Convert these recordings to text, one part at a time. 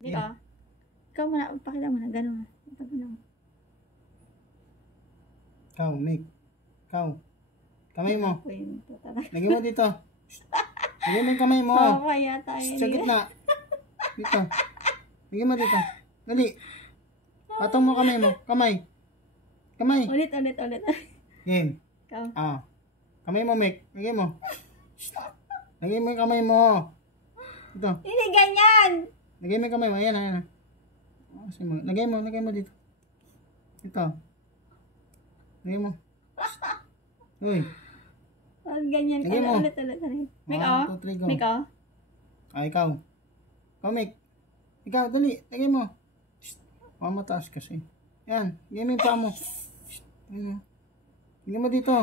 Hindi ka. Ikaw muna, pakita mo na, gano'n. Ikaw, Nick. Ikaw. Kamay mo. Kwento talaga. Lagyan mo dito. Lagyan mo yung kamay mo. Oo, kaya tayo. Sa gitna. Dito. Lagyan mo dito. Dali. Patong mo kamay mo. Kamay. Kamay. Ulit. Game. Ikaw. Kamay mo, Mick. Lagyan mo. Lagyan mo yung kamay mo. Ito. Hindi ganyan. Lagyan mo yung kamay mo. Ayan. Lagyan mo dito. Ito. Lagyan mo. Uy. Ganyan. Lagyan mo. Ulit. Mick, 1, 2, 3, go. Mick, Ikaw. Ikaw, Mick. Ikaw, dali. Lagyan mo. Mataas kasi. Yan. Lagyan mo yung paa mo. Lagyan mo dito.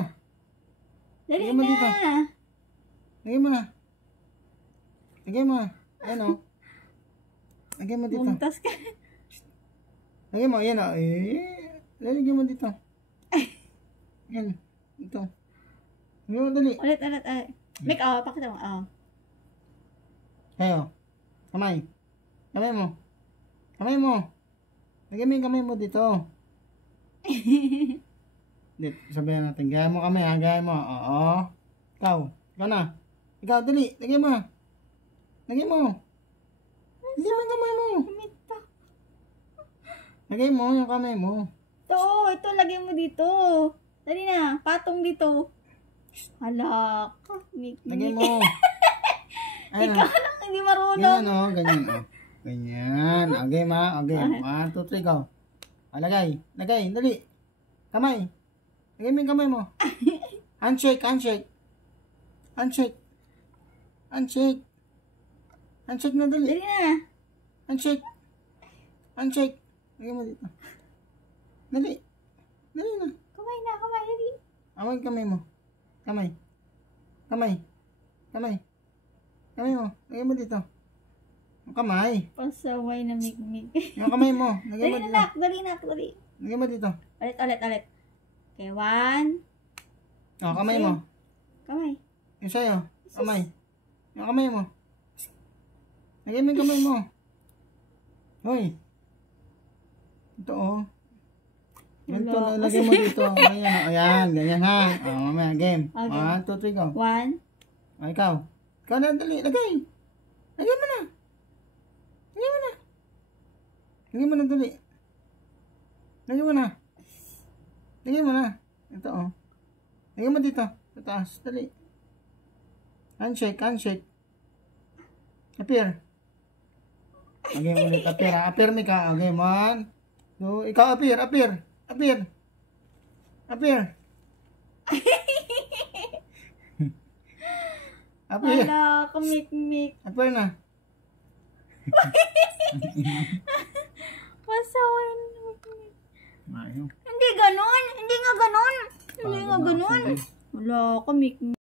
Dali Lagyan mo na. dito. Lagyan mo na. Lagyan mo na. Ayan o. Lagyan mo dito. Bumtas ka. Lagyan mo. Ayan o. Lagyan mo dito. Ayan. Dito. Lagyan mo dali. Ulit. Mick, pakita mo. Kayo. Kamay. Kamay mo. Kamay mo. Lagyan mo yung kamay mo dito. Dito. Sabihan natin. Gaya mo kami ha. Gaya mo. Oo. Ikaw. Ikaw na. Ikaw. Dali. Lagyan mo. Lagyan mo. Lagyan mo yung kamay mo. Lagyan mo yung kamay mo. Ito. Lagay mo dito. Dali na. Patong dito. Hala ka, Mick. Lagyan mo. Ikaw lang hindi marunong. Ganyan o. Ganyan. Okay ma. Okay. 1, 2, 3, go. Lagay. Dali. Kamay. Lagay mo yung kamay mo. Handshake. Handshake na dali. Dali na. Handshake. Lagay mo dito. Dali na. Kamay na. Dali. Awag kamay mo. Kamay mo. Lagay mo dito. Yung kamay. Pasaway na Mick. Yung kamay mo. Lagay mo dito. Dali. Lagay mo dito. Ulit. Okay, 1. Kamay mo. Kamay. Yung sa'yo. Kamay. Yung kamay mo. Lagay mo yung kamay mo. Hoy. Ito o. Ganito na lagay mo dito. Ayan. Ganyan ha. Mamaya game. Okay. 1, 2, 3, go. 1. Ikaw. Ikaw na, dali. Lagay mo na. Lagay mo na, dali. Lagay mo na. Ito o. Lagay mo dito. Sa taas. Dali. Handshake. Appear. Okay, ulit. Appear, Mika. Okay, 1, 2. Ikaw, appear. Appear. Hala ka, Mick. Appear na. Pasaway na Mick. Ayaw. Hindi nga ganon. Wala ka, Mick.